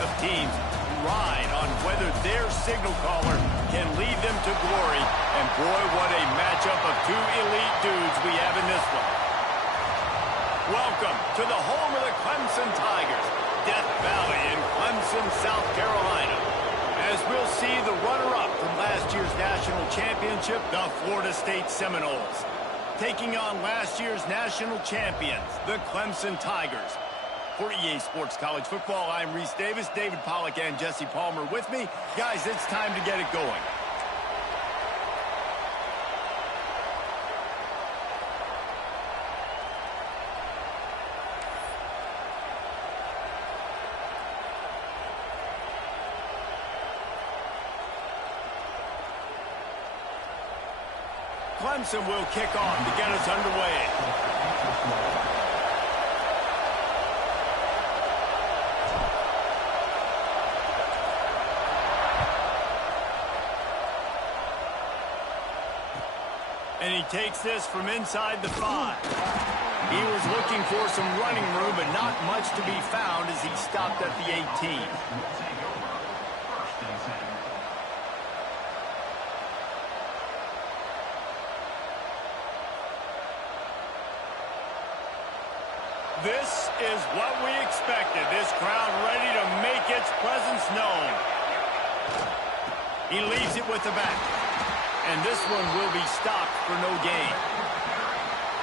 of teams ride on whether their signal caller can lead them to glory. And boy, what a matchup of two elite dudes we have in this one. Welcome to the home of the Clemson Tigers, Death Valley in Clemson, South Carolina. As we'll see the runner-up from last year's national championship, the Florida State Seminoles, taking on last year's national champions, the Clemson Tigers. For EA Sports College Football, I'm Reese Davis, David Pollack, and Jesse Palmer with me. Guys, it's time to get it going. Clemson will kick off to get us underway. And he takes this from inside the 5. He was looking for some running room, but not much to be found as he stopped at the 18. This is what we expected. This crowd ready to make its presence known. He leaves it with the back. And this one will be stopped for no gain.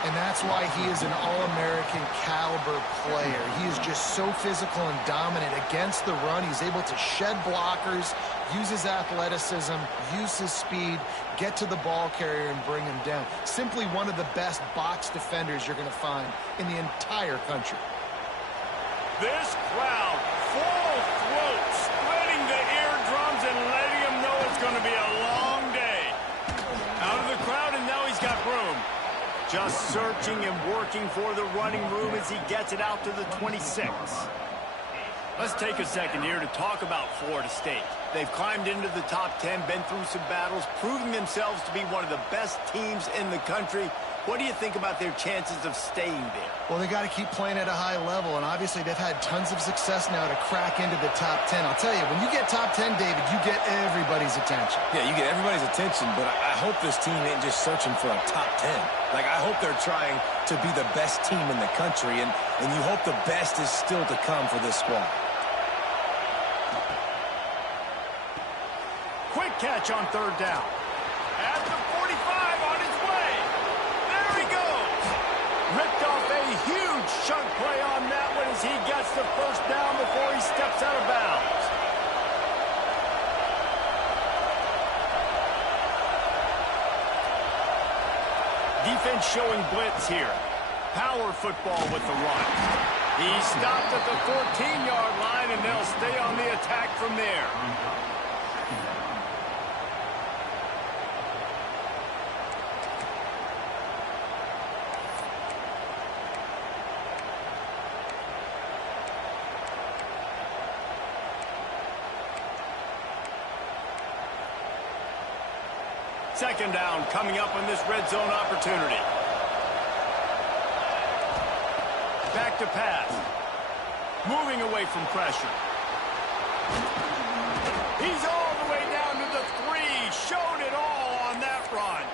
And that's why he is an All-American caliber player. He is just so physical and dominant against the run. He's able to shed blockers, use his athleticism, use his speed, get to the ball carrier and bring him down. Simply one of the best box defenders you're going to find in the entire country. This crowd, full throat, spreading the eardrums and letting him know it's going to be a long day. Out of the crowd, and now he's got room. Just searching and working for the running room as he gets it out to the 26. Let's take a second here to talk about Florida State. They've climbed into the top 10, been through some battles, proving themselves to be one of the best teams in the country. What do you think about their chances of staying there? Well, they got to keep playing at a high level, and obviously they've had tons of success now to crack into the top 10. I'll tell you, when you get top 10, David, you get everybody's attention. Yeah, you get everybody's attention, but I hope this team ain't just searching for a top 10. Like, I hope they're trying to be the best team in the country, and you hope the best is still to come for this squad. Quick catch on third down. At the 45 on his way. There he goes. Ripped off a huge chunk play on that one as he gets the first down before he steps out of bounds. Defense showing blitz here. Power football with the run. He stopped at the 14-yard line, and they'll stay on the attack from there. Second down coming up on this red zone opportunity. Back to pass. Moving away from pressure. He's all the way down to the 3. Showed it all on that run.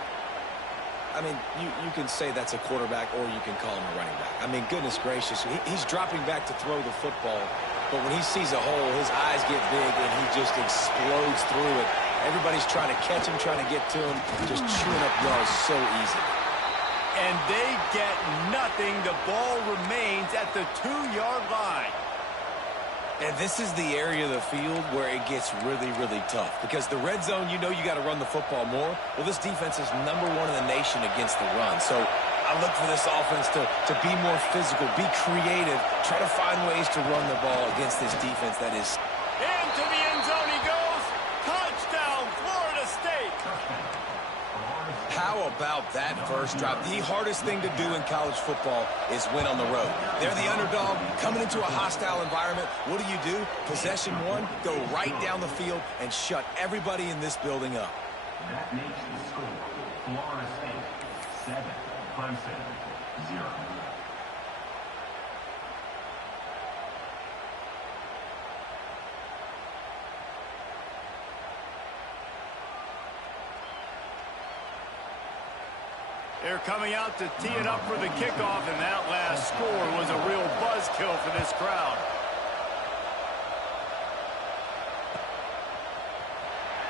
I mean, you can say that's a quarterback or you can call him a running back. I mean, goodness gracious, he's dropping back to throw the football. But when he sees a hole, his eyes get big and he just explodes through it. Everybody's trying to catch him, trying to get to him, just chewing up yards so easy. And they get nothing. The ball remains at the 2-yard line. And this is the area of the field where it gets really, really tough. Because the red zone, you know you got to run the football more. Well, this defense is #1 in the nation against the run. So I look for this offense to be more physical, be creative, try to find ways to run the ball against this defense that is... Into the end zone he goes. Touchdown, Florida State. How about that first drive? The hardest thing to do in college football is win on the road. They're the underdog, coming into a hostile environment. What do? Possession 1, go right down the field and shut everybody in this building up. That makes the score Florida State 7, Clemson 0. They're coming out to tee it up for the kickoff, and that last score was a real buzzkill for this crowd.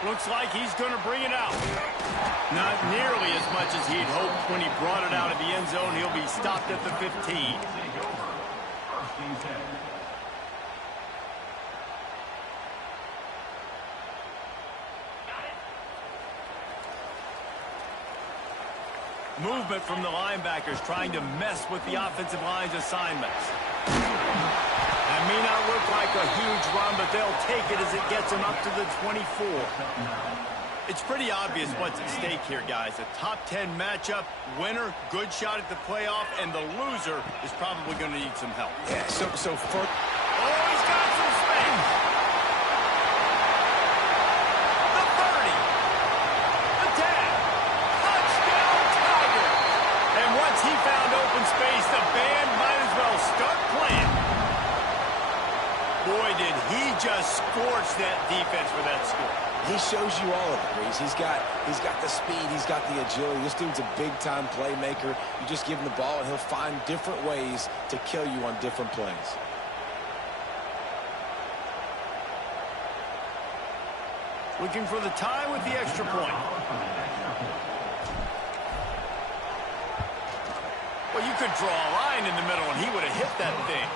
Looks like he's going to bring it out. Not nearly as much as he'd hoped when he brought it out of the end zone. He'll be stopped at the 15. Movement from the linebackers trying to mess with the offensive line's assignments. That may not look like a huge run, but they'll take it as it gets them up to the 24. It's pretty obvious what's at stake here, guys. A top 10 matchup, winner, good shot at the playoff, and the loser is probably going to need some help. Yeah, so for... Oh, he's got some space. The 30. The 10. Touchdown, Tigers. And once he found open space, the band might as well start playing. Boy, did he just scorch that defense for that score. He shows you all of it, Reese. He's got the speed. He's got the agility. This dude's a big-time playmaker. You just give him the ball, and he'll find different ways to kill you on different plays. Looking for the tie with the extra point. Well, you could draw a line in the middle, and he would have hit that thing.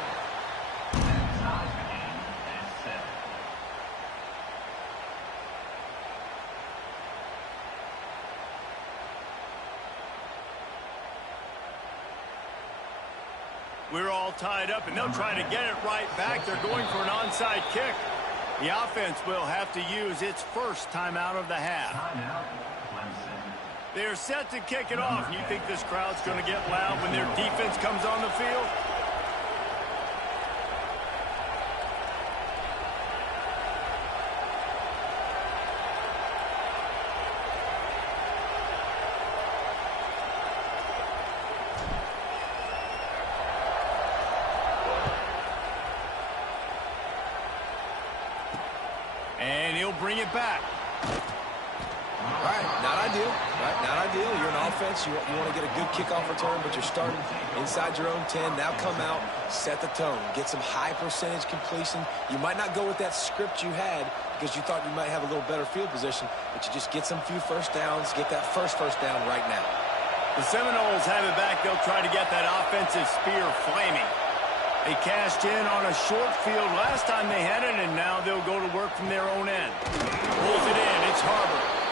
We're all tied up, and they'll try to get it right back. They're going for an onside kick. The offense will have to use its first timeout of the half. They're set to kick it off. You think this crowd's going to get loud when their defense comes on the field? And he'll bring it back. All right, not ideal. Right, not ideal. You're an offense. You want to get a good kickoff return, but you're starting inside your own 10. Now come out, set the tone, get some high percentage completion. You might not go with that script you had because you thought you might have a little better field position, but you just get some few first downs, get that first down right now. The Seminoles have it back. They'll try to get that offensive spear flaming. They cashed in on a short field last time they had it, and now they'll go to work from their own end. Pulls it in. It's Harbor.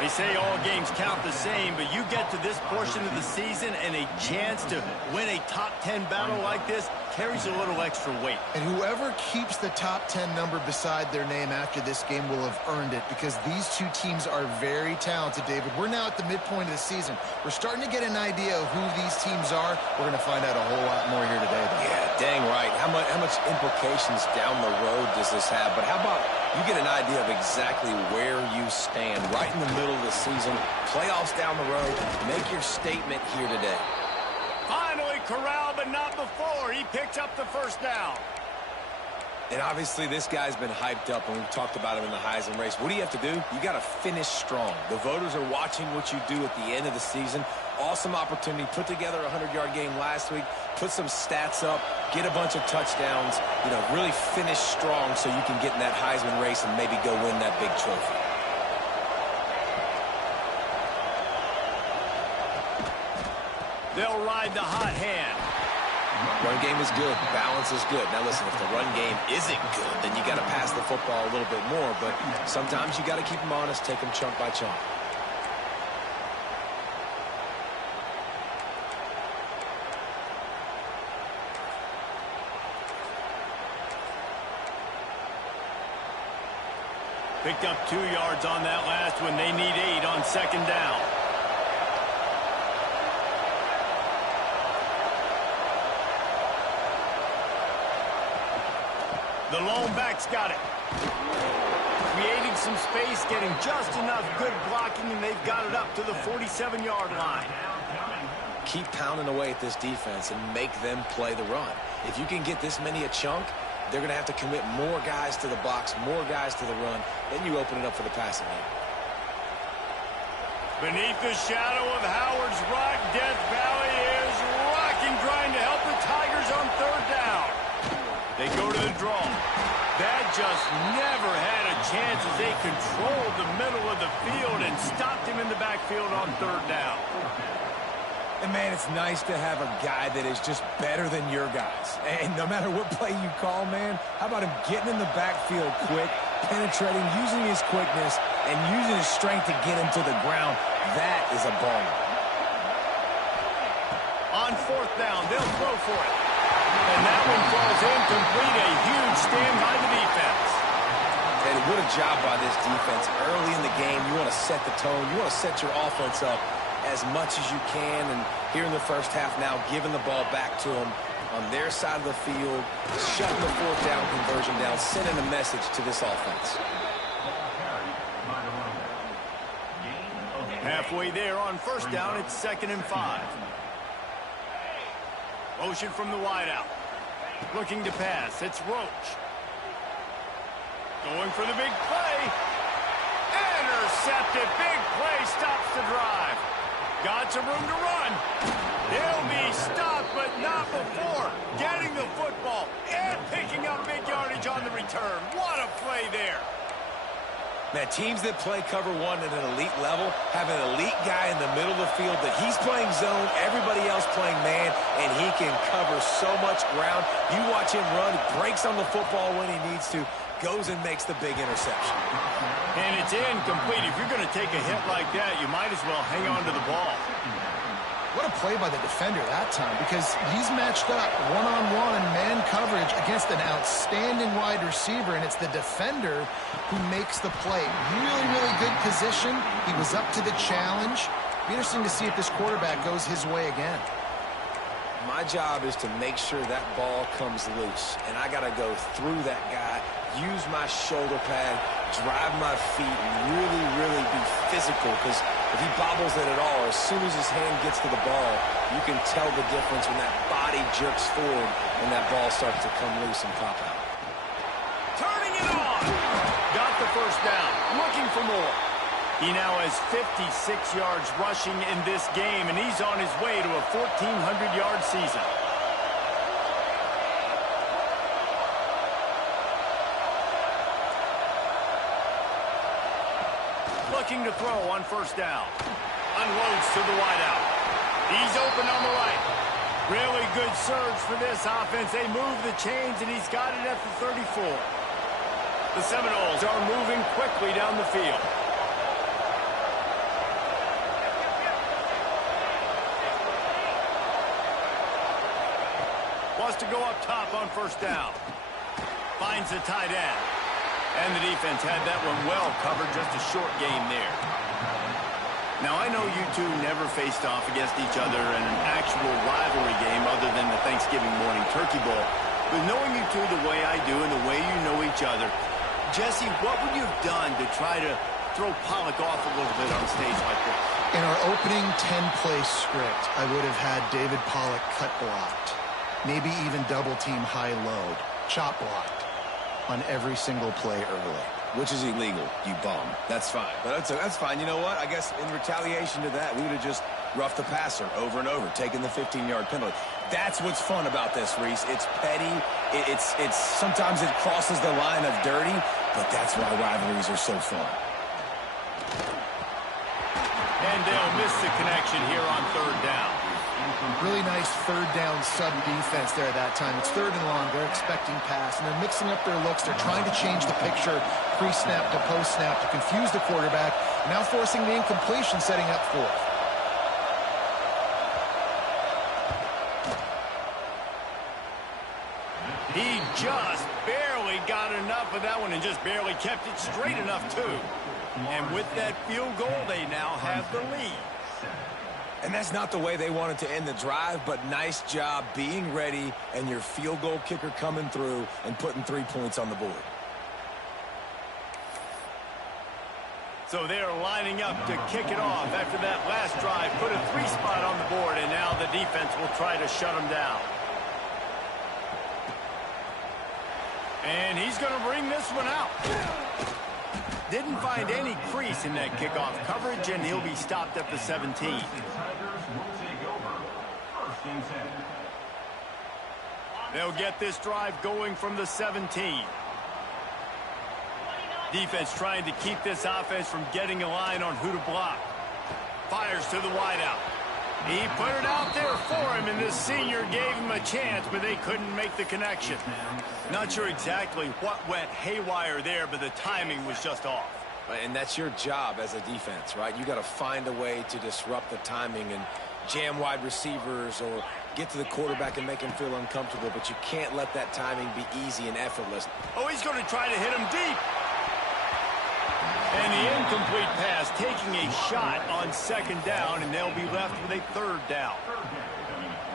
They say all games count the same, but you get to this portion of the season and a chance to win a top 10 battle like this carries a little extra weight. And whoever keeps the top 10 number beside their name after this game will have earned it, because these two teams are very talented, David. We're now at the midpoint of the season. We're starting to get an idea of who these teams are. We're going to find out a whole lot more here today, though. Yeah, dang right. How much implications down the road does this have? But how about you get an idea of exactly where you stand right in the middle of the season, playoffs down the road, make your statement here today. Finally corralled, but not before. He picks up the first down. And obviously this guy's been hyped up, and we've talked about him in the Heisman race. What do you have to do? You got to finish strong. The voters are watching what you do at the end of the season. Awesome opportunity. Put together a 100-yard game last week. Put some stats up. Get a bunch of touchdowns. You know, really finish strong so you can get in that Heisman race and maybe go win that big trophy. They'll ride the hot hand. Run game is good. Balance is good. Now, listen, if the run game isn't good, then you got to pass the football a little bit more. But sometimes you got to keep them honest, take them chunk by chunk. Picked up 2 yards on that last one. They need 8 on second down. The lone back's got it. Creating some space, getting just enough good blocking, and they've got it up to the 47-yard line. Keep pounding away at this defense and make them play the run. If you can get this many a chunk, they're going to have to commit more guys to the box, more guys to the run. Then you open it up for the passing game. Beneath the shadow of Howard's Rock, Death Valley is rocking, trying to help the Tigers on third down. They go to the draw. That just never had a chance as they controlled the middle of the field and stopped him in the backfield on third down. And, man, it's nice to have a guy that is just better than your guys. And no matter what play you call, man, how about him getting in the backfield quick, penetrating, using his quickness, and using his strength to get him to the ground? That is a baller. On fourth down, they'll throw for it. And that one falls incomplete. A huge stand by the defense. And what a job by this defense. Early in the game, you want to set the tone. You want to set your offense up as much as you can. And here in the first half now, giving the ball back to them on their side of the field, shutting the fourth down conversion down, sending a message to this offense. Halfway there on first down, it's 2nd and 5. Motion from the wideout. Looking to pass. It's Roach. Going for the big play. Intercepted. Big play stops the drive. Got some room to run. He'll be stopped, but not before getting the football and picking up big yardage on the return. What a play there. Man, teams that play cover one at an elite level have an elite guy in the middle of the field that he's playing zone, everybody else playing man, and he can cover so much ground. You watch him run, breaks on the football when he needs to, goes and makes the big interception. And it's incomplete. If you're going to take a hit like that, you might as well hang on to the ball. What a play by the defender that time, because he's matched up one-on-one in man coverage against an outstanding wide receiver, and it's the defender who makes the play. Really, really good position. He was up to the challenge. Be interesting to see if this quarterback goes his way again. My job is to make sure that ball comes loose, and I got to go through that guy, use my shoulder pad, drive my feet, and really, really be physical, because if he bobbles it at all, as soon as his hand gets to the ball, you can tell the difference when that body jerks forward and that ball starts to come loose and pop out. Turning it on. Got the first down. Looking for more. He now has 56 yards rushing in this game, and he's on his way to a 1,400-yard season. Looking to throw on first down. Unloads to the wideout. He's open on the right. Really good surge for this offense. They move the chains, and he's got it at the 34. The Seminoles are moving quickly down the field. Wants to go up top on first down. Finds the tight end. And the defense had that one well covered, just a short game there. Now, I know you two never faced off against each other in an actual rivalry game other than the Thanksgiving morning turkey bowl. But knowing you two the way I do and the way you know each other, Jesse, what would you have done to try to throw Pollock off a little bit on a stage like this? In our opening 10-play script, I would have had David Pollock cut blocked, maybe even double-team high-load, chop blocked on every single play early. Which is illegal, you bum. That's fine. But that's fine. You know what? I guess in retaliation to that, we would have just roughed the passer over and over, taking the 15-yard penalty. That's what's fun about this, Reese. It's petty. It's sometimes it crosses the line of dirty, but that's why rivalries are so fun. And they'll miss the connection here on third down. Really nice third down sub defense there that time. It's third and long. They're expecting pass, and they're mixing up their looks. They're trying to change the picture pre-snap to post-snap to confuse the quarterback, now forcing the incompletion, setting up fourth. He just barely got enough of that one and just barely kept it straight enough, too. And with that field goal, they now have the lead. And that's not the way they wanted to end the drive, but nice job being ready and your field goal kicker coming through and putting 3 points on the board. So they're lining up to kick it off after that last drive. Put a 3 spot on the board, and now the defense will try to shut them down. And he's going to bring this one out. Didn't find any crease in that kickoff coverage, and he'll be stopped at the 17. Tigers will take over. First and 10. They'll get this drive going from the 17. Defense trying to keep this offense from getting a line on who to block. Fires to the wideout. He put it out there for him, and this senior gave him a chance, but they couldn't make the connection. Not sure exactly what went haywire there, but the timing was just off. And that's your job as a defense, right? You got to find a way to disrupt the timing and jam wide receivers or get to the quarterback and make him feel uncomfortable, but you can't let that timing be easy and effortless. Oh, he's going to try to hit him deep. And the incomplete pass taking a shot on second down, and they'll be left with a third down.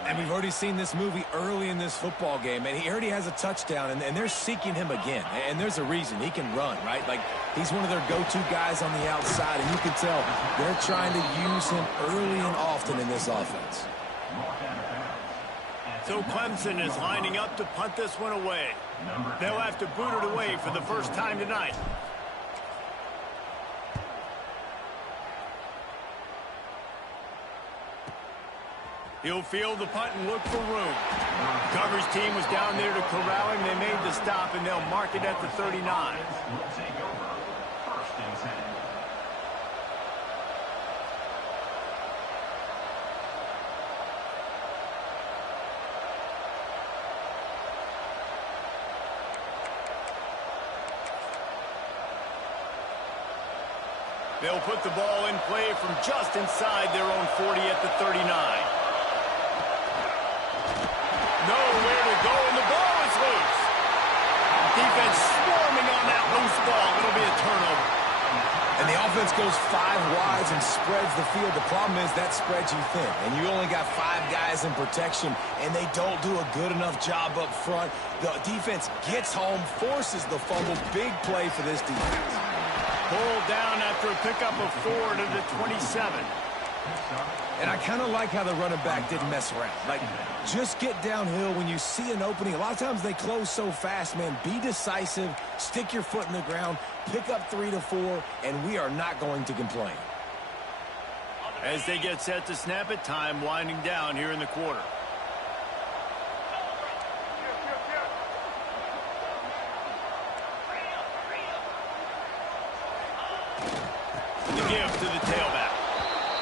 And we've already seen this movie early in this football game, and he already has a touchdown, and they're seeking him again. And there's a reason. He can run, right? Like, he's one of their go-to guys on the outside, and you can tell they're trying to use him early and often in this offense. So Clemson is lining up to punt this one away. They'll have to boot it away for the first time tonight. He'll field the punt and look for room. Coverage team was down there to corral him. They made the stop, and they'll mark it at the 39. Will take over. First and 10. They'll put the ball in play from just inside their own 40 at the 39. Nowhere to go, and the ball is loose. Defense swarming on that loose ball. It'll be a turnover. And the offense goes 5 wides and spreads the field. The problem is that spreads you thin, and you only got 5 guys in protection, and they don't do a good enough job up front. The defense gets home, forces the fumble. Big play for this defense. Pulled down after a pickup of 4 to the 27. And I kind of like how the running back didn't mess around. Like, just get downhill when you see an opening. A lot of times they close so fast, man. Be decisive, stick your foot in the ground, pick up 3 to 4, and we are not going to complain. As they get set to snap it, time winding down here in the quarter. The give to the tailback.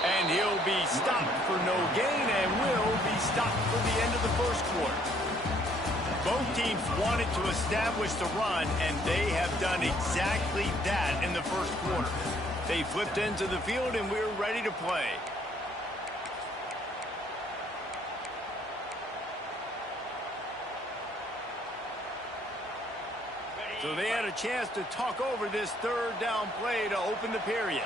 And he'll be stopped for no gain and will be stopped for the end of the first quarter. Both teams wanted to establish the run, and they have done exactly that in the first quarter. They flipped into the field, and we're ready to play. So they had a chance to talk over this third down play to open the period.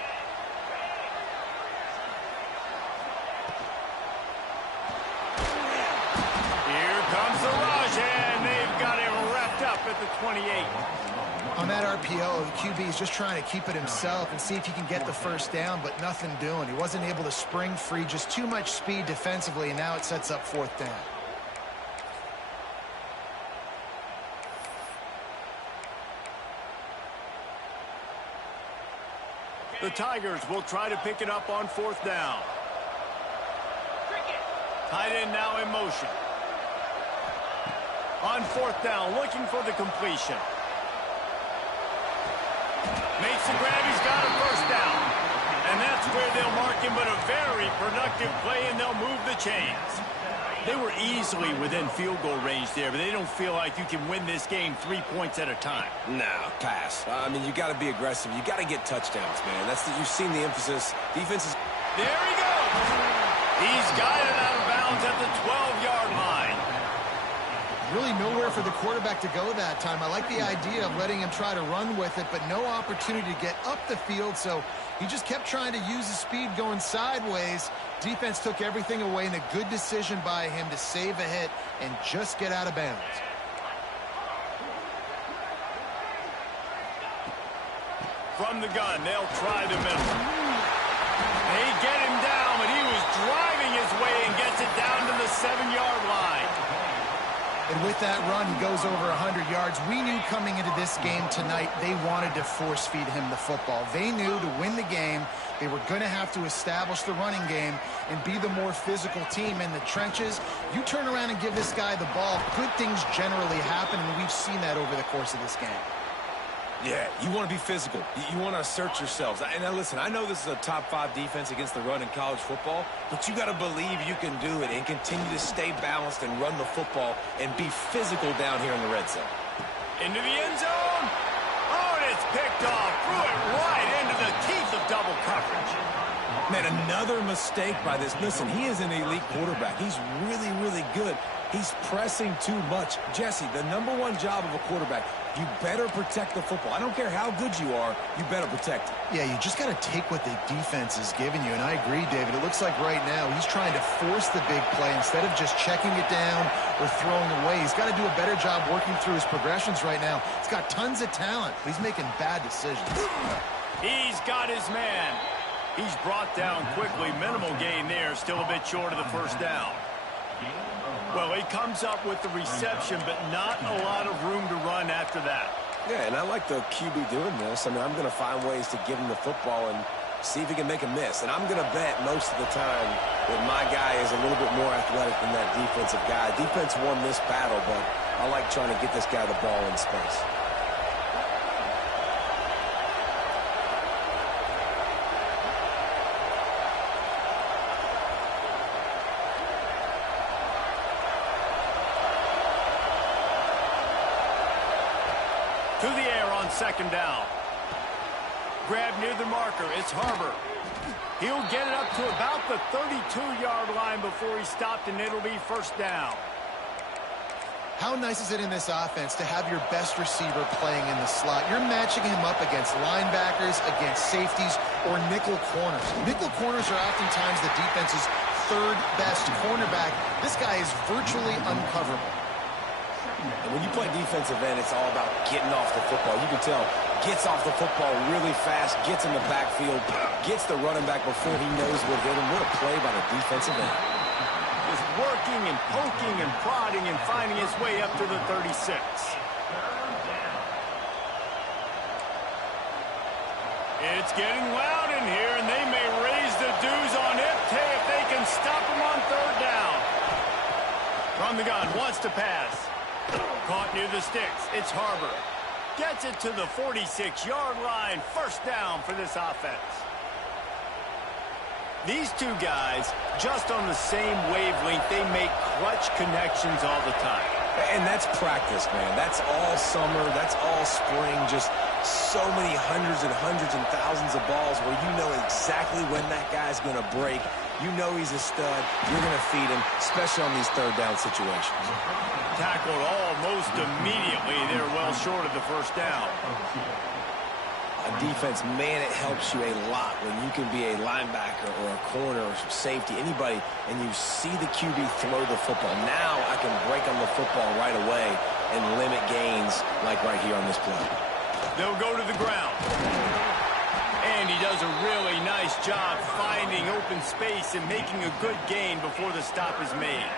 Here comes the rush, and they've got him wrapped up at the 28. On that RPO, the QB is just trying to keep it himself and see if he can get the first down, but nothing doing. He wasn't able to spring free, just too much speed defensively, and now it sets up 4th down. The Tigers will try to pick it up on 4th down. Tight end now in motion. On 4th down, looking for the completion. Makes the grab, he's got a first down. And that's where they'll mark him, but a very productive play, and they'll move the chains. They were easily within field goal range there, but they don't feel like you can win this game 3 points at a time. No, pass. I mean, you got to be aggressive. You got to get touchdowns, man. You've seen the emphasis. Defense is... There he goes. He's got it out of bounds at the 12-yard line. Really nowhere for the quarterback to go that time. I like the idea of letting him try to run with it, but no opportunity to get up the field, so he just kept trying to use his speed going sideways. Defense took everything away, and a good decision by him to save a hit and just get out of bounds. From the gun, they'll try the middle. They get him down, but he was driving his way and gets it down to the 7-yard line. And with that run, he goes over 100 yards. We knew coming into this game tonight, they wanted to force feed him the football. They knew to win the game, they were going to have to establish the running game and be the more physical team in the trenches. You turn around and give this guy the ball, good things generally happen, and we've seen that over the course of this game. Yeah, you want to be physical. You want to assert yourselves. And now listen, I know this is a top 5 defense against the run in college football, but you got to believe you can do it and continue to stay balanced and run the football and be physical down here in the red zone. Into the end zone. Oh, and it's picked off. Threw it right into the teeth of double coverage. Man, another mistake by this. Listen, he is an elite quarterback. He's really, really good. He's pressing too much. Jesse, the #1 job of a quarterback, you better protect the football. I don't care how good you are, you better protect it. Yeah, you just got to take what the defense is giving you, and I agree, David. It looks like right now he's trying to force the big play instead of just checking it down or throwing away. He's got to do a better job working through his progressions right now. He's got tons of talent, but he's making bad decisions. He's got his man. He's brought down quickly. Minimal gain there, still a bit short of the first down. Well, he comes up with the reception, but not a lot of room to run after that. Yeah, and I like the QB doing this. I mean, I'm going to find ways to give him the football and see if he can make a miss. And I'm going to bet most of the time that my guy is a little bit more athletic than that defensive guy. Defense won this battle, but I like trying to get this guy the ball in space. To the air on second down. Grab near the marker. It's Harbor. He'll get it up to about the 32-yard line before he's stopped, and it'll be first down. How nice is it in this offense to have your best receiver playing in the slot? You're matching him up against linebackers, against safeties, or nickel corners. Nickel corners are oftentimes the defense's third best cornerback. This guy is virtually uncoverable. And when you play defensive end, it's all about getting off the football. You can tell, gets off the football really fast, gets in the backfield, gets the running back before he knows what hit him. What a play by the defensive end. Just working and poking and prodding and finding his way up to the 36. It's getting loud in here, and they may raise the dues on Iptay if they can stop him on third down. From the gun, wants to pass. Caught near the sticks. It's Harbor. Gets it to the 46-yard line. First down for this offense. These two guys, just on the same wavelength, they make clutch connections all the time. And that's practice, man. That's all summer. That's all spring. Just so many hundreds and thousands of balls where you know exactly when that guy's going to break. You know he's a stud. You're going to feed him, especially on these third down situations. Tackled almost immediately. They're well short of the first down. On defense, man, it helps you a lot when you can be a linebacker or a corner or safety, anybody, and you see the QB throw the football. Now I can break on the football right away and limit gains like right here on this play. They'll go to the ground. And he does a really nice job finding open space and making a good gain before the stop is made.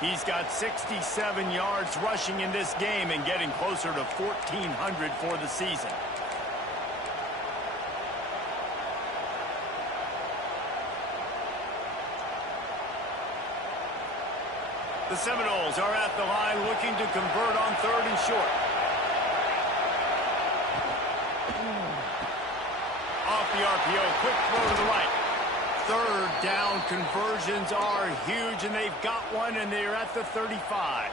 He's got 67 yards rushing in this game and getting closer to 1,400 for the season. The Seminoles are at the line looking to convert on third and short. Off the RPO, quick throw to the right. Third down conversions are huge, and they've got one, and they're at the 35.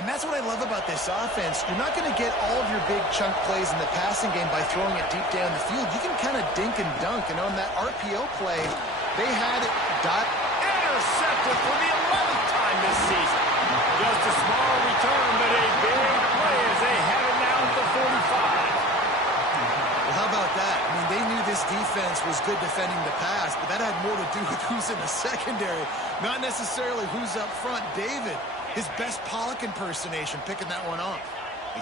And that's what I love about this offense. You're not going to get all of your big chunk plays in the passing game by throwing it deep down the field. You can kind of dink and dunk. And on that RPO play, they had it intercepted for the 11th time this season. Just a small return, but a big play as they head it down to 45. Well, how about that? I mean, they knew this defense was good defending the pass, but that had more to do with who's in the secondary, not necessarily who's up front. David, his best Pollock impersonation, picking that one off.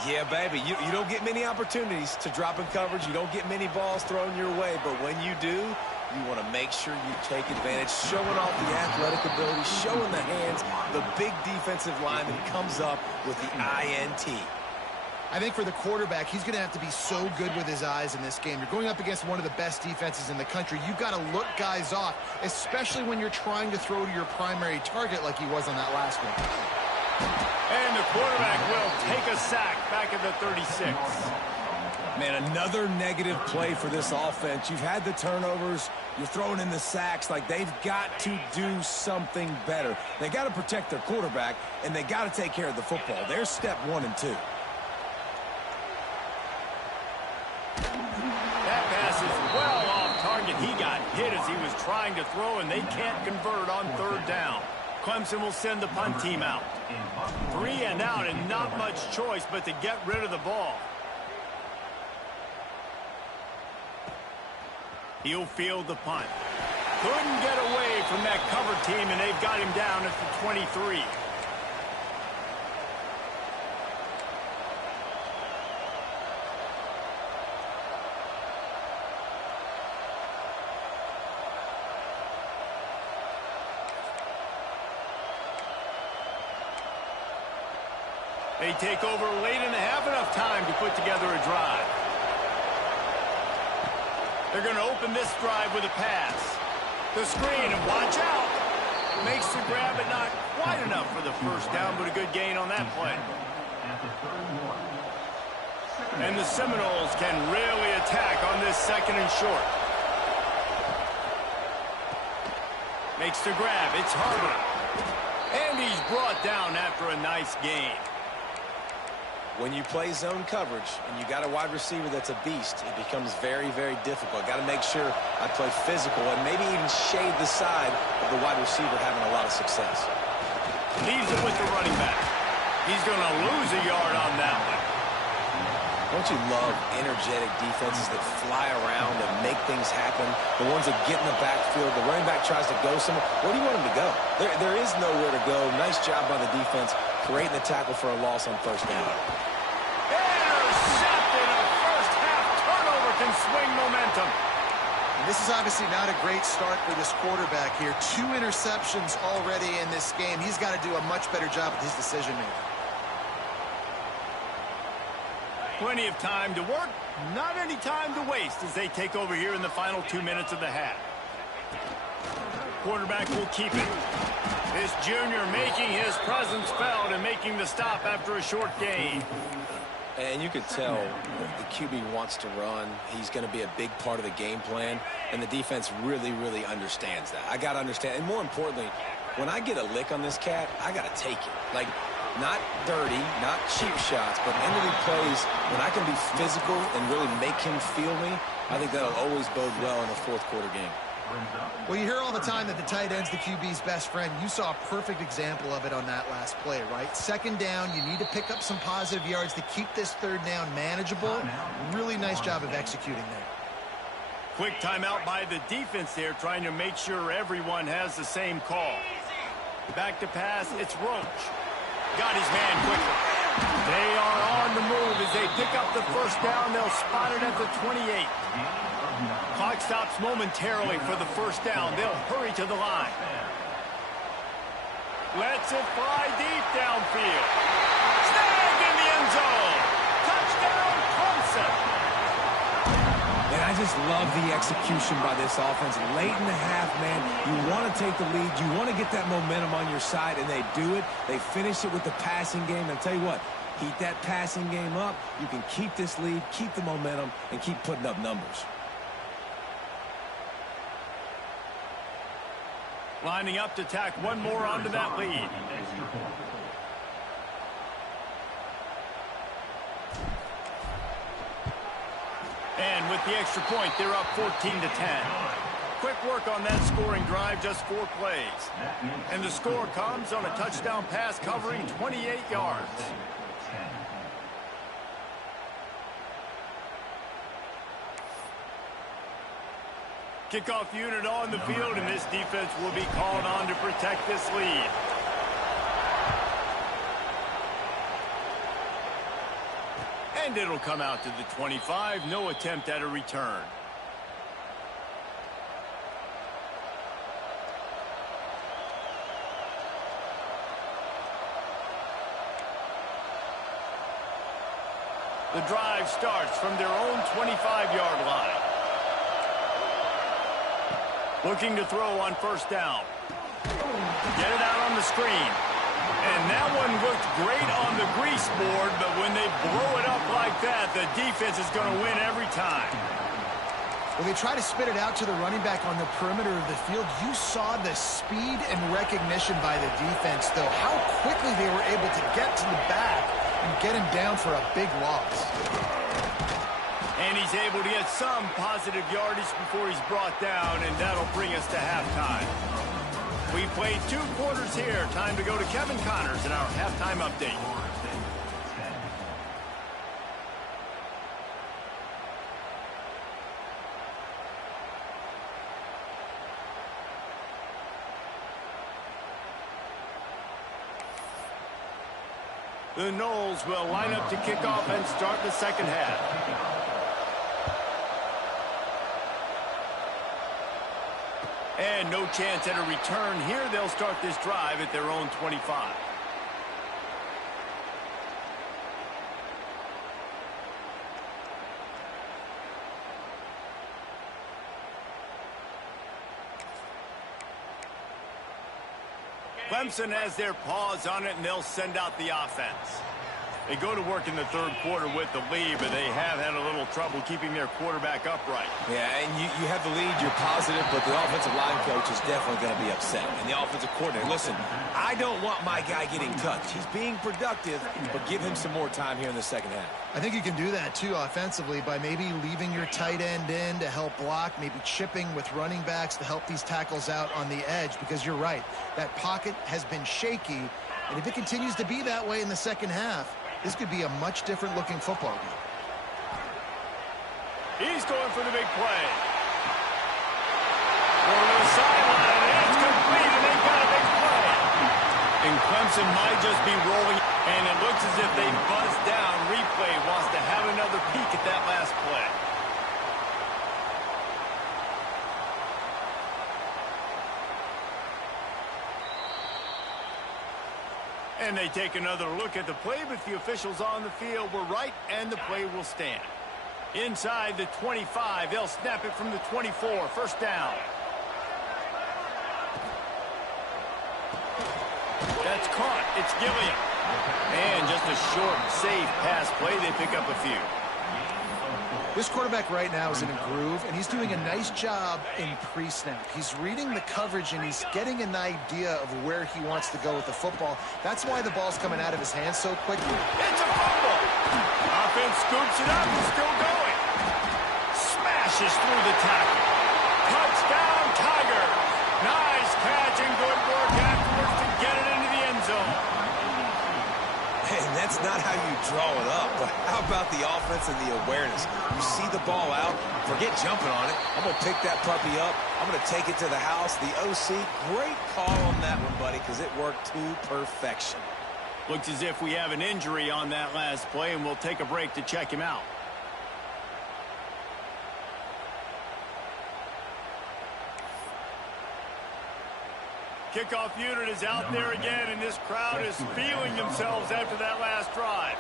Yeah, baby, you don't get many opportunities to drop in coverage. You don't get many balls thrown your way, but when you do, You want to make sure you take advantage, showing off the athletic ability, showing the hands. The big defensive lineman comes up with the INT. I think for the quarterback, he's going to have to be so good with his eyes in this game. You're going up against one of the best defenses in the country. You've got to look guys off, especially when you're trying to throw to your primary target like he was on that last one. And the quarterback will take a sack back at the 36. Man, another negative play for this offense. You've had the turnovers. You're throwing in the sacks. Like, they've got to do something better. They got to protect their quarterback, and they got to take care of the football. There's step 1 and 2. That pass is well off target. He got hit as he was trying to throw, and they can't convert on 3rd down. Clemson will send the punt team out. 3 and out, and not much choice but to get rid of the ball. He'll field the punt. Couldn't get away from that cover team, and they've got him down at the 23. They take over late and have enough time to put together a drive. They're going to open this drive with a pass. The screen, and watch out. Makes the grab, but not quite enough for the first down, but a good gain on that play. And the Seminoles can really attack on this 2nd and short. Makes the grab. It's Harbor. And he's brought down after a nice gain. When you play zone coverage and you got a wide receiver that's a beast, it becomes very, very difficult. Got to make sure I play physical and maybe even shade the side of the wide receiver having a lot of success. Leaves it with the running back. He's going to lose a yard on that one. Don't you love energetic defenses that fly around and make things happen? The ones that get in the backfield, the running back tries to go somewhere. Where do you want him to go? There is nowhere to go. Nice job by the defense, creating the tackle for a loss on 1st down. Intercepted. A first-half turnover can swing momentum. And this is obviously not a great start for this quarterback here. 2 interceptions already in this game. He's got to do a much better job with his decision-making. Plenty of time to work, not any time to waste as they take over here in the final 2 minutes of the half. Quarterback will keep it. This junior making his presence felt and making the stop after a short gain. And you could tell the QB wants to run. He's going to be a big part of the game plan, and the defense really, really understands that. I got to understand, and more importantly, when I get a lick on this cat, I got to take it. Like, not dirty, not cheap shots, but end-of-the plays, when I can be physical and really make him feel me, I think that'll always bode well in a 4th quarter game. Well, you hear all the time that the tight end's the QB's best friend. You saw a perfect example of it on that last play, right? 2nd down, you need to pick up some positive yards to keep this 3rd down manageable. Really nice job of executing there. Quick timeout by the defense there, trying to make sure everyone has the same call. Back to pass, it's Roach. Got his man quickly. They are on the move as they pick up the 1st down. They'll spot it at the 28. Clock stops momentarily for the 1st down. They'll hurry to the line. Lets it fly deep downfield. Snagged in the end zone. Touchdown, Clemson. And I just love the execution by this offense. Late in the half, man, you want to take the lead. You want to get that momentum on your side, and they do it. They finish it with the passing game. And I'll tell you what, heat that passing game up. You can keep this lead, keep the momentum, and keep putting up numbers. Lining up to tack one more onto that lead. And with the extra point, they're up 14-10. Quick work on that scoring drive, just 4 plays. And the score comes on a touchdown pass covering 28 yards. Kickoff unit on the field, and this defense will be called on to protect this lead. And it'll come out to the 25. No attempt at a return. The drive starts from their own 25-yard line. Looking to throw on first down. Get it out on the screen. And that one looked great on the grease board, but when they blow it up like that, the defense is going to win every time. When they try to spit it out to the running back on the perimeter of the field, you saw the speed and recognition by the defense, though, how quickly they were able to get to the back and get him down for a big loss. And he's able to get some positive yardage before he's brought down, and that'll bring us to halftime. We played 2 quarters here. Time to go to Kevin Connors in our halftime update. The Noles will line up to kick off and start the second half. And no chance at a return here. They'll start this drive at their own 25. Clemson has their paws on it, and they'll send out the offense. They go to work in the third quarter with the lead, but they have had a little trouble keeping their quarterback upright. Yeah, and you have the lead, you're positive, but the offensive line coach is definitely going to be upset. And the offensive coordinator, listen, I don't want my guy getting touched. He's being productive, but give him some more time here in the second half. I think you can do that, too, offensively, by maybe leaving your tight end in to help block, maybe chipping with running backs to help these tackles out on the edge, because you're right. That pocket has been shaky, and if it continues to be that way in the second half, this could be a much different-looking football game. He's going for the big play. Over the sideline, and it's complete, and they've got a big play. And Clemson might just be rolling, and it looks as if they buzzed down. Replay wants to have another peek at that last play. And they take another look at the play, but the officials on the field were right, and the play will stand. Inside the 25, they'll snap it from the 24, first down. That's caught. It's Gilliam. And just a short, safe pass play. They pick up a few. This quarterback right now is in a groove, and he's doing a nice job in pre-snap. He's reading the coverage, and he's getting an idea of where he wants to go with the football. That's why the ball's coming out of his hands so quickly. It's a fumble. Offense scoops it up and still going. Smashes through the tackle. Touchdown, Tigers. Nice catch and good work afterwards to get it into the end zone. And that's not how you draw it up, but how about the offense and the awareness? You see the ball out, forget jumping on it. I'm going to pick that puppy up. I'm going to take it to the house. The OC, great call on that one, buddy, because it worked to perfection. Looks as if we have an injury on that last play, and we'll take a break to check him out. Kickoff unit is out there again, and this crowd is feeling themselves after that last drive.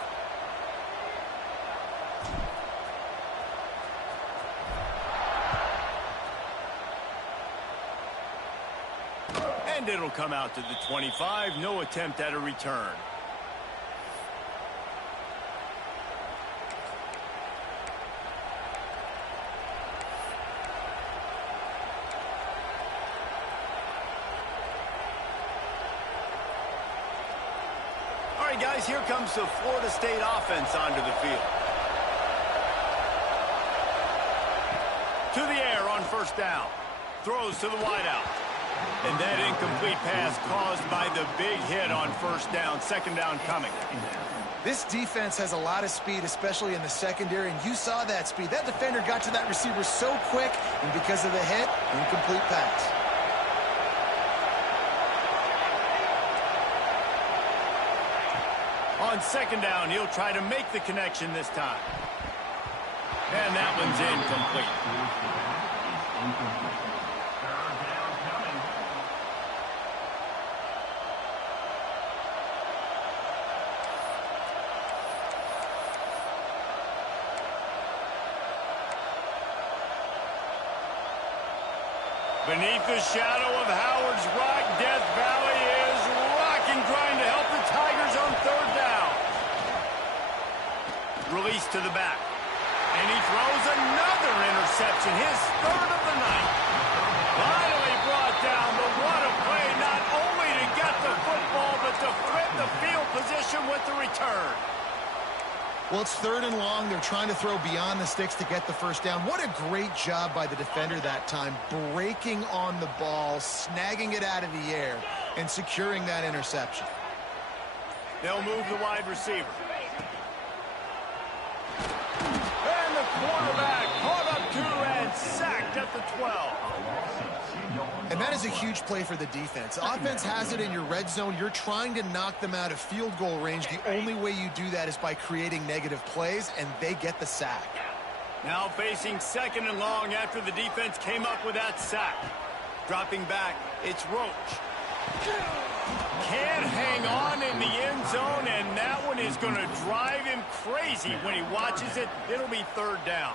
And it'll come out to the 25. No attempt at a return. Guys, here comes the Florida State offense onto the field. To the air on first down. Throws to the wideout. And that incomplete pass caused by the big hit on first down. Second down coming. This defense has a lot of speed, especially in the secondary, and you saw that speed. That defender got to that receiver so quick, and because of the hit, incomplete pass. On second down, he'll try to make the connection this time. And that one's incomplete. Beneath the shadow of Howard's Rock, Death Valley is rocking, trying to help the Tigers on third down. Release to the back. And he throws another interception, his third of the night. Finally brought down, but what a play, not only to get the football, but to flip the field position with the return. Well, it's third and long. They're trying to throw beyond the sticks to get the first down. What a great job by the defender that time, breaking on the ball, snagging it out of the air, and securing that interception. They'll move the wide receiver. And the quarterback caught up to and sacked at the 12. And that is a huge play for the defense. Offense has it in your red zone. You're trying to knock them out of field goal range. The only way you do that is by creating negative plays, and they get the sack. Now facing second and long after the defense came up with that sack. Dropping back, it's Roach. Can't hang on in the end zone, and that one is going to drive him crazy when he watches it. It'll be third down.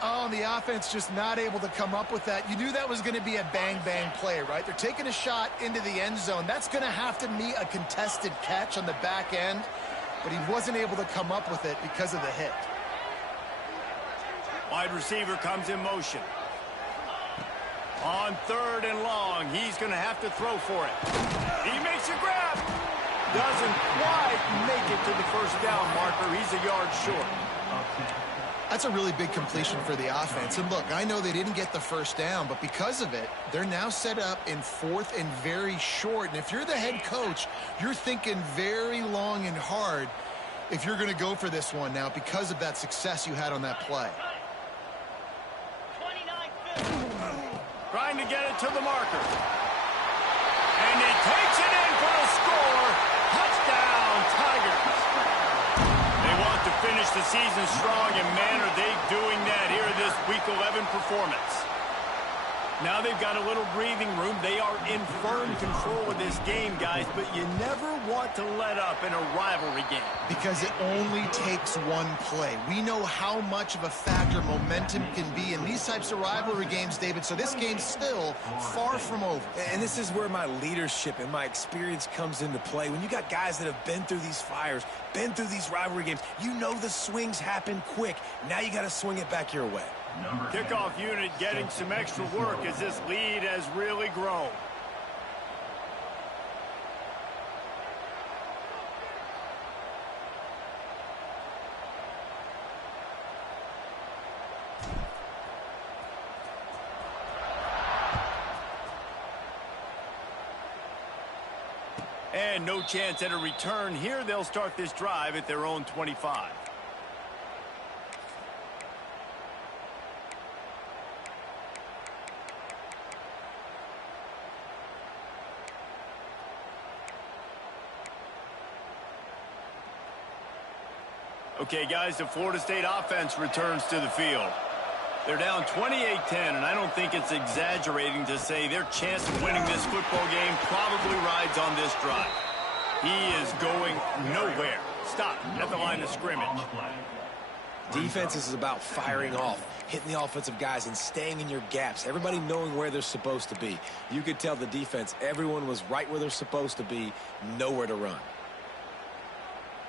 Oh, and the offense just not able to come up with that. You knew that was going to be a bang-bang play, right? They're taking a shot into the end zone. That's going to have to meet a contested catch on the back end, but he wasn't able to come up with it because of the hit. Wide receiver comes in motion. On third and long, he's going to have to throw for it. He makes a grab. Doesn't quite make it to the first down marker. He's a yard short. That's a really big completion for the offense. And look, I know they didn't get the first down, but because of it, they're now set up in fourth and very short. And if you're the head coach, you're thinking very long and hard if you're going to go for this one now because of that success you had on that play. Trying to get it to the marker. And he takes it in for the score. Touchdown, Tigers. They want to finish the season strong, and man, are they doing that here in this Week 11 performance. Now they've got a little breathing room. They are in firm control of this game, guys, but you never want to let up in a rivalry game. Because it only takes one play. We know how much of a factor momentum can be in these types of rivalry games, David, so this game's still far from over. And this is where my leadership and my experience comes into play. When you got guys that have been through these fires, been through these rivalry games, you know the swings happen quick. Now you got to swing it back your way. Kickoff unit getting some extra work as this lead has really grown. And no chance at a return here. They'll start this drive at their own 25. Okay, guys, the Florida State offense returns to the field. They're down 28-10, and I don't think it's exaggerating to say their chance of winning this football game probably rides on this drive. He is going nowhere. Stop at the line of scrimmage. Defense is about firing off, hitting the offensive guys and staying in your gaps, everybody knowing where they're supposed to be. You could tell the defense, everyone was right where they're supposed to be, nowhere to run.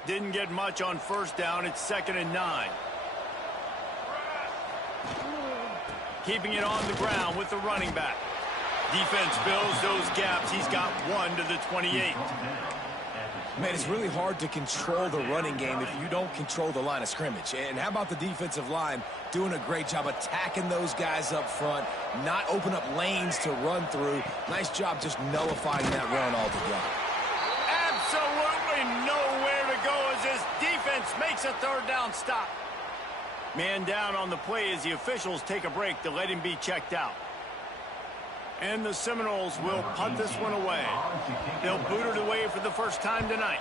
Didn't get much on first down. It's 2nd and 9. Keeping it on the ground with the running back. Defense fills those gaps. He's got one to the 28. Man, it's really hard to control the running game if you don't control the line of scrimmage. And how about the defensive line doing a great job attacking those guys up front, not open up lanes to run through. Nice job just nullifying that run altogether. Absolutely nowhere to go as this defense makes a third down stop. Man down on the play as the officials take a break to let him be checked out. And the Seminoles will punt this one away. They'll boot it away for the first time tonight.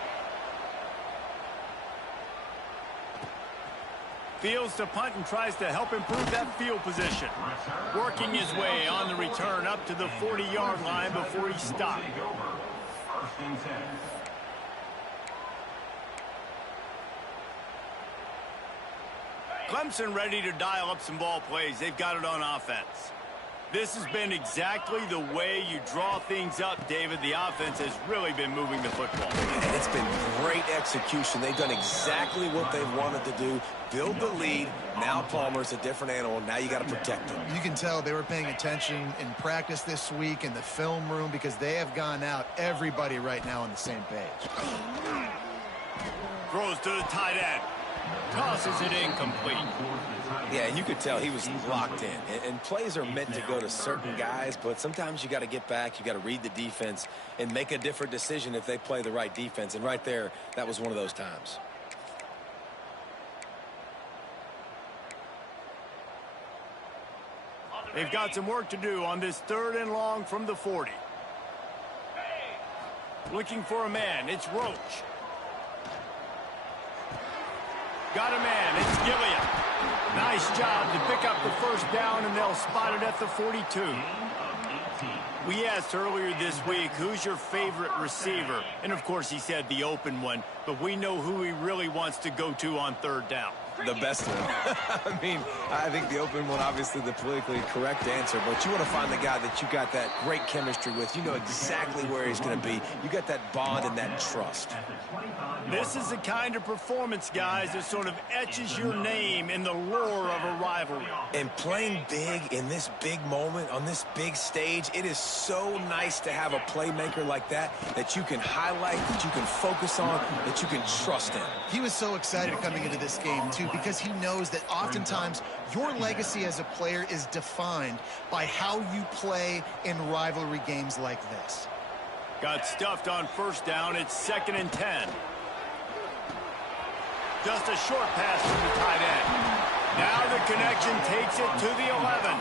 Fields to punt and tries to help improve that field position. Working his way on the return up to the 40-yard line before he stopped. Clemson ready to dial up some ball plays. They've got it on offense. This has been exactly the way you draw things up, David. The offense has really been moving the football. And it's been great execution. They've done exactly what they've wanted to do. Build the lead. Now Palmer's a different animal. Now you got to protect him. You can tell they were paying attention in practice this week in the film room because they have gone out, everybody right now on the same page. Throws to the tight end. Tosses it incomplete. Yeah, and you could tell he was locked in. And plays are meant to go to certain guys, but sometimes you got to get back, you got to read the defense, and make a different decision if they play the right defense. And right there, that was one of those times. They've got some work to do on this 3rd and long from the 40. Looking for a man. It's Roach. Got a man. It's Gilliam. Nice job to pick up the first down, and they'll spot it at the 42. We asked earlier this week, who's your favorite receiver? And, of course, he said the open one, but we know who he really wants to go to on 3rd down. The best one. I mean, I think the open one, obviously the politically correct answer, but you want to find the guy that you got that great chemistry with. You know exactly where he's going to be. You got that bond and that trust. This is the kind of performance, guys, that sort of etches your name in the lore of a rivalry. And playing big in this big moment, on this big stage, it is so nice to have a playmaker like that you can highlight, that you can focus on, that you can trust in. He was so excited coming into this game, too, because he knows that oftentimes your legacy as a player is defined by how you play in rivalry games like this. Got stuffed on 1st down. It's 2nd and 10. Just a short pass from the tight end. Now the connection takes it to the 11.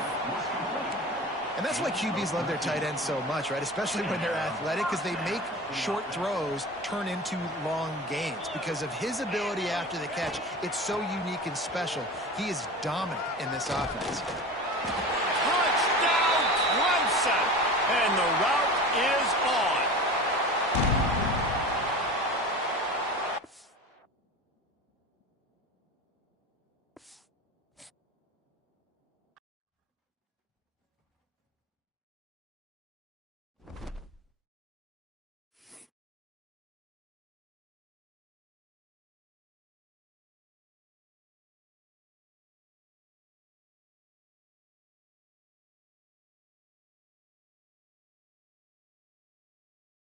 And that's why QBs love their tight ends so much, right? Especially when they're athletic, because they make short throws turn into long gains. Because of his ability after the catch, it's so unique and special. He is dominant in this offense. Touchdown, Clemson! And the route is on.